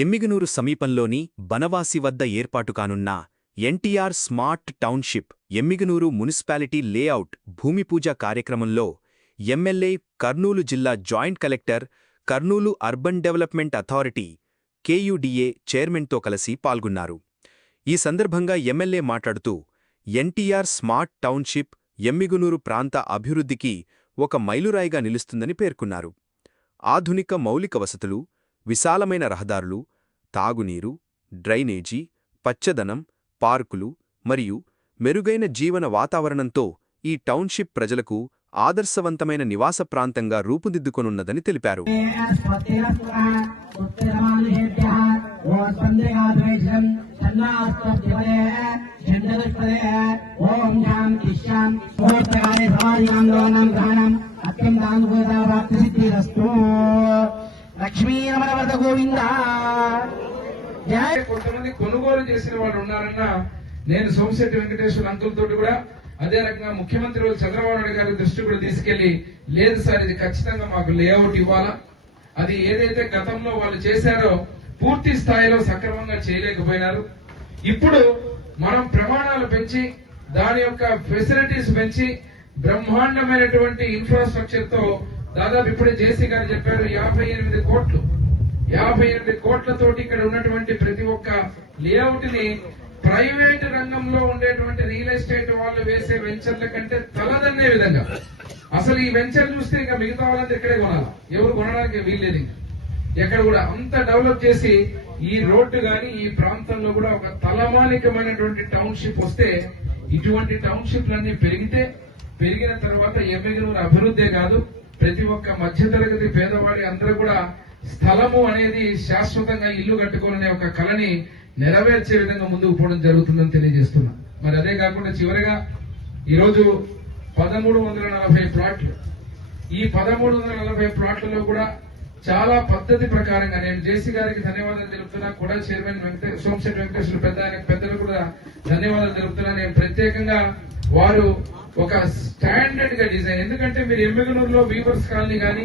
ఎమ్మిగనూరు సమీపంలోని బనవాసి వద్ద ఏర్పాటు కానున్న NTR smart township Emmiganur municipality layout భూమిపూజ కార్యక్రమంలో ఎమ్మెల్యే కర్నూలు జిల్లా joint collector Kurnool urban development authority KUDA చైర్మన్తో కలిసి పాల్గొన్నారు. ఈ సందర్భంగా ఎమ్మెల్యే మాట్లాడుతూ ఎన్టీఆర్ స్మార్ట్ టౌన్షిప్ ఎమ్మిగనూరు ప్రాంత అభివృద్ధికి ఒక మైలురాయిగా నిలుస్తుందని పేర్కొన్నారు. ఆధునిక మౌలిక వసతులు, విశాలమైన రహదారులు, తాగునీరు, డ్రైనేజీ, పచ్చదనం, పార్కులు మరియు మెరుగైన జీవన వాతావరణంతో ఈ టౌన్షిప్ ప్రజలకు ఆదర్శవంతమైన నివాస ప్రాంతంగా రూపుదిద్దుకొనున్నదని తెలిపారు. కొంతమంది కొనుగోలు చేసిన వాళ్ళు ఉన్నారన్న నేను సోమశెట్టి వెంకటేశ్వర అంకుల్ తోటి కూడా అదే రకంగా ముఖ్యమంత్రి చంద్రబాబు నాయుడు గారి దృష్టి కూడా తీసుకెళ్లి లేదు సార్ ఇది ఖచ్చితంగా మాకు లేఅవుట్ ఇవ్వాలా, అది ఏదైతే గతంలో వాళ్ళు చేశారో పూర్తి స్థాయిలో సక్రమంగా చేయలేకపోయినారు. ఇప్పుడు మనం ప్రమాణాలు పెంచి దాని యొక్క ఫెసిలిటీస్ పెంచి బ్రహ్మాండమైనటువంటి ఇన్ఫ్రాస్ట్రక్చర్ తో దాదాపు ఇప్పుడే జేసీ గారు చెప్పారు 58 కోట్లతోటి ఇక్కడ ఉన్నటువంటి ప్రతి ఒక్క లేఅవుట్ ని ప్రైవేట్ రంగంలో ఉండేటువంటి రియల్ ఎస్టేట్ వాళ్ళు వేసే వెంచర్ల కంటే తలదన్నే విధంగా అసలు ఈ వెంచర్ చూస్తే ఇంకా మిగతా వాళ్ళంతా ఇక్కడే కొనాలి, ఎవరు కొనడానికి వీల్లేదు. ఇంకా ఎక్కడ కూడా అంత డెవలప్ చేసి ఈ రోడ్డు గాని ఈ ప్రాంతంలో కూడా ఒక తలమానికమైనటువంటి టౌన్షిప్ వస్తే ఇటువంటి టౌన్షిప్లన్నీ పెరిగిన తర్వాత ఎమ్మిగనూరు అభివృద్ధే కాదు ప్రతి ఒక్క మధ్యతరగతి పేదవాడి అందరూ కూడా స్థలము అనేది శాశ్వతంగా ఇల్లు కట్టుకోవాలనే ఒక కళని నెరవేర్చే విధంగా ముందుకు పోవడం జరుగుతుందని తెలియజేస్తున్నా. మరి అదే కాకుండా చివరిగా ఈరోజు 1340 ప్లాట్లు, ఈ 1340 ప్లాట్లలో కూడా చాలా పద్ధతి ప్రకారంగా నేను జేసీ గారికి ధన్యవాదాలు తెలుపుతున్నా, కూడా చైర్మన్ సోమశెట్టి వెంకటేశ్వర పెద్దలు కూడా ధన్యవాదాలు తెలుపుతున్నా. నేను ప్రత్యేకంగా వారు ఒక స్టాండర్డ్ గా డిజైన్, ఎందుకంటే మీరు ఎమ్మిగనూరులో వీవర్స్ కాలనీ గాని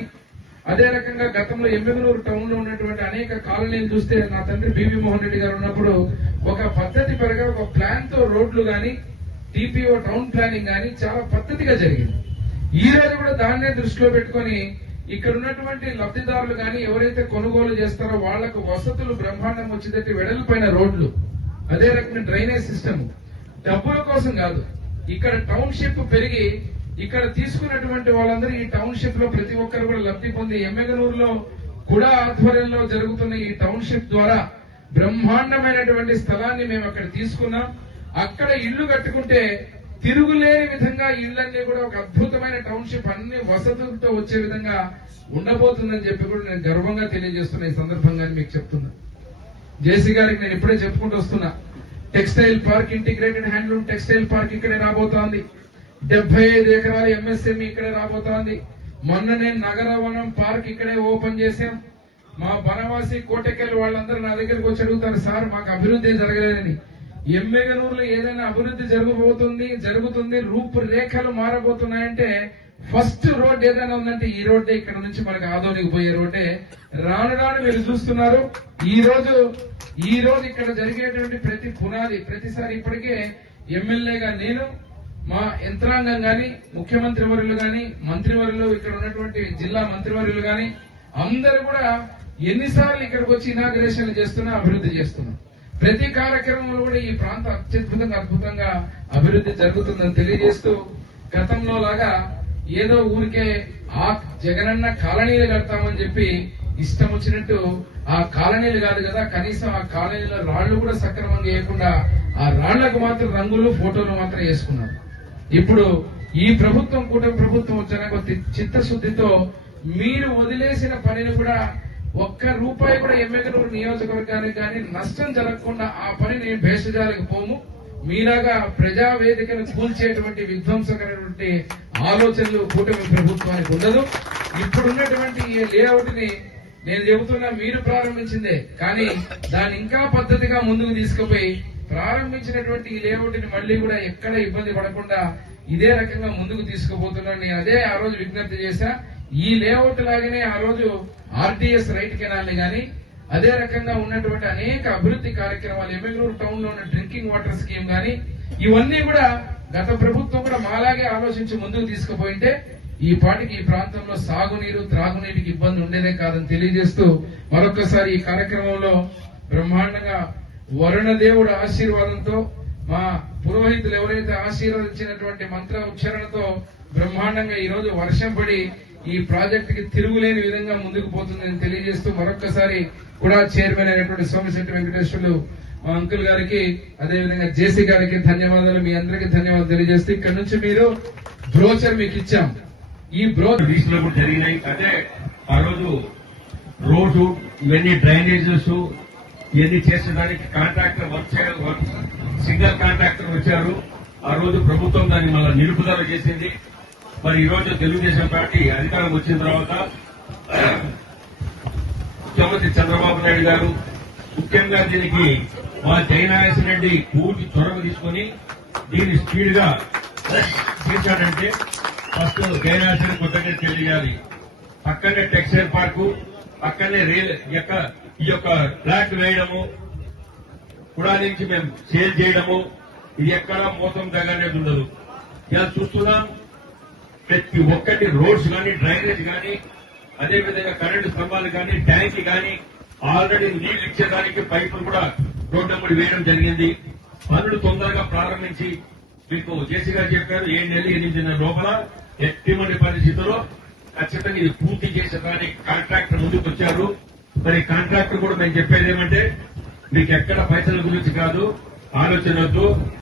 అదే రకంగా గతంలో ఎమ్మిగనూరు టౌన్ లో ఉన్నటువంటి అనేక కాలనీలు చూస్తే నా తండ్రి బివి మోహన్ రెడ్డి గారు ఉన్నప్పుడు ఒక పద్ధతి పరంగా ఒక ప్లాన్ తో రోడ్లు గాని టీపీఓ టౌన్ ప్లానింగ్ గాని చాలా పద్ధతిగా జరిగింది. ఈ రోజు కూడా దాన్నే దృష్టిలో పెట్టుకుని ఇక్కడ ఉన్నటువంటి లబ్ధిదారులు గాని ఎవరైతే కొనుగోలు చేస్తారో వాళ్లకు వసతులు బ్రహ్మాండం వచ్చేటట్టు వెడల్పైన రోడ్లు, అదే రకంగా డ్రైనేజ్ సిస్టమ్ డబ్బుల కోసం కాదు. ఇక్కడ టౌన్షిప్ పెరిగి ఇక్కడ తీసుకున్నటువంటి వాళ్ళందరూ ఈ టౌన్షిప్ లో ప్రతి ఒక్కరు కూడా లబ్ధి పొంది ఎమ్మిగనూరులో కూడా ఆధ్వర్యంలో జరుగుతున్న ఈ టౌన్షిప్ ద్వారా బ్రహ్మాండమైనటువంటి స్థలాన్ని మేము అక్కడ తీసుకున్నాం. అక్కడ ఇళ్లు కట్టుకుంటే తిరుగులేని విధంగా ఇళ్లన్నీ కూడా ఒక అద్భుతమైన టౌన్షిప్ అన్ని వసతులతో వచ్చే విధంగా ఉండబోతుందని చెప్పి కూడా నేను గర్వంగా తెలియజేస్తున్నా. ఈ సందర్భంగా మీకు చెప్తున్నా, జేసీ గారికి నేను ఇప్పుడే చెప్పుకుంటూ వస్తున్నా, textile park, integrated handloom textile park ఇక్కడే రాబోతోంది. 75 ఎకరాల ఎంఎస్ఎంఈ ఇక్కడే రాబోతోంది. మొన్న నేను నగరవనం పార్క్ ఇక్కడే ఓపెన్ చేశాం. మా బనవాసి కోటకెళ్ళి వాళ్ళందరూ నా దగ్గరికి వచ్చి అడుగుతారు, సార్ మాకు అభివృద్ధి జరగలేదని. ఎమ్మిగనూరులో ఏదైనా అభివృద్ధి జరుగుతుంది రూపురేఖలు మారబోతున్నాయంటే ఫస్ట్ రోడ్ ఏదైనా ఉందంటే ఈ రోడ్డే, ఇక్కడ నుంచి మనకు ఆదోనికి పోయే రోడ్డే. రాను మీరు చూస్తున్నారు. ఈ రోజు ఇక్కడ జరిగేటువంటి ప్రతి పునాది ప్రతిసారి ఇప్పటికే ఎమ్మెల్యేగా నేను, మా యంత్రాంగం గాని, ముఖ్యమంత్రి వర్యులు గాని, మంత్రివర్యులు, ఇక్కడ ఉన్నటువంటి జిల్లా మంత్రివర్యులు గాని అందరూ కూడా ఎన్నిసార్లు ఇక్కడికి వచ్చి ఇనాగ్రేషన్ చేస్తున్నా, అభివృద్ధి చేస్తున్నాం. ప్రతి కార్యక్రమంలో కూడా ఈ ప్రాంతం అద్భుతంగా అభివృద్ధి జరుగుతుందని తెలియజేస్తూ, గతంలో లాగా ఏదో ఊరికే ఆ జగనన్న కాలనీలు కడతామని చెప్పి ఇష్టం వచ్చినట్టు ఆ కాలనీలు కాదు కదా, కనీసం ఆ కాలనీలో రాళ్లు కూడా సక్రమంగా వేయకుండా ఆ రాళ్లకు మాత్రం రంగులు ఫోటోలు మాత్రం వేసుకున్నారు. ఇప్పుడు ఈ ప్రభుత్వం కూటమి ప్రభుత్వం వచ్చాక చిత్తశుద్ధితో మీరు వదిలేసిన పనిని కూడా ఒక్క రూపాయి కూడా ఎమ్మిగనూరు నియోజకవర్గానికి కానీ నష్టం జరగకుండా ఆ పనిని భేషజాలకు పోము. మీలాగా ప్రజావేదికను కూల్చేటువంటి విధ్వంసకరమైనటువంటి ఆలోచనలు కూటమి ప్రభుత్వానికి ఉండదు. ఇప్పుడున్నటువంటి ఈ లేఅవుట్ ని నేను చెబుతున్నా మీరు ప్రారంభించిందే, కానీ దాన్ని ఇంకా పద్ధతిగా ముందుకు తీసుకుపోయి ప్రారంభించినటువంటి ఈ లేఅవుట్ ని మళ్లీ కూడా ఎక్కడ ఇబ్బంది పడకుండా ఇదే రకంగా ముందుకు తీసుకుపోతున్నాను. నేను అదే ఆ రోజు విజ్ఞప్తి చేశా. ఈ లేఅవుట్ లాగానే ఆ రోజు ఆర్డీఎస్ రైట్ కెనాల్ ని గాని అదే రకంగా ఉన్నటువంటి అనేక అభివృద్ధి కార్యక్రమాలు ఎమ్మెగనూరు టౌన్ లో ఉన్న డ్రింకింగ్ వాటర్ స్కీమ్ గాని ఇవన్నీ కూడా గత ప్రభుత్వం కూడా మాలాగే ఆలోచించి ముందుకు తీసుకుపోయింటే ఈ పాటికి ఈ ప్రాంతంలో సాగునీరు త్రాగునీటికి ఇబ్బంది ఉండేదే కాదని తెలియజేస్తూ మరొకసారి ఈ కార్యక్రమంలో బ్రహ్మాండంగా వరుణదేవుడు ఆశీర్వాదంతో మా పురోహితులు ఎవరైతే ఆశీర్వదించినటువంటి మంత్ర ఉచ్చారణతో బ్రహ్మాండంగా ఈ రోజు వర్షం పడి ఈ ప్రాజెక్ట్ కి తిరుగులేని విధంగా ముందుకు పోతుందని తెలియజేస్తూ మరొకసారి కూడా చైర్మన్ అయినటువంటి సోమిశెట్టి వెంకటేశ్వర్లు మా అంకుల్ గారికి అదేవిధంగా జేసీ గారికి ధన్యవాదాలు, మీ అందరికీ ధన్యవాదాలు తెలియజేస్తూ ఇక్కడ నుంచి మీరు బ్రోచర్ మీకు ఇచ్చాం. ఈ బ్రోచర్ రీచ్లో కూడా జరిగినాయి. అదే ఆ రోజు రోడ్డు ఇవన్నీ డ్రైనేజెస్ ఇవన్నీ చేసేదానికి కాంట్రాక్టర్ వర్క్ సింగల్ కాంట్రాక్టర్ వచ్చారు. ఆ రోజు ప్రభుత్వం దాన్ని మళ్ళీ నిలుపుదల చేసింది. మరి ఈ రోజు తెలుగుదేశం పార్టీ అధికారం వచ్చిన తర్వాత ముఖ్యమంత్రి చంద్రబాబు నాయుడు గారు ముఖ్యంగా దీనికి మా జయనాగేశ్వర రెడ్డి పూర్తి చొరవ తీసుకుని దీన్ని స్పీడ్ గా చేశాడంటే ఫస్ట్ జయనాగేశ్వర కొత్తగా తెలియాలి. పక్కనే టెక్స్టైల్ పార్కు, పక్కనే రైల్ ఈ యొక్క ఫ్లాట్ వేయడము, కూడా నుంచి మేము సేల్ చేయడము, ఇది ఎక్కడా మోసం దగ్గరనేది ఉండదు. ఇలా చూస్తున్నాం ప్రతి ఒక్కటి రోడ్స్ కానీ డ్రైనేజ్ కానీ అదేవిధంగా కరెంటు స్తంభాలు కానీ ట్యాంక్ కానీ ఆల్రెడీ నీళ్లు ఇచ్చేదానికి పైపులు కూడా రోడ్డు అమ్మడి వేయడం జరిగింది. పనులు తొందరగా ప్రారంభించి మీకు జేసీ గారు చెప్పారు 7 నెలలు 8 నెలల లోపల ఎటువంటి పరిస్థితుల్లో ఖచ్చితంగా ఇది పూర్తి చేసేదానికి కాంట్రాక్టర్ ముందుకు వచ్చారు. మరి కాంట్రాక్టర్ కూడా మేము చెప్పేది ఏమంటే మీకు ఎక్కడ పైసల గురించి కాదు ఆలోచన వద్దు.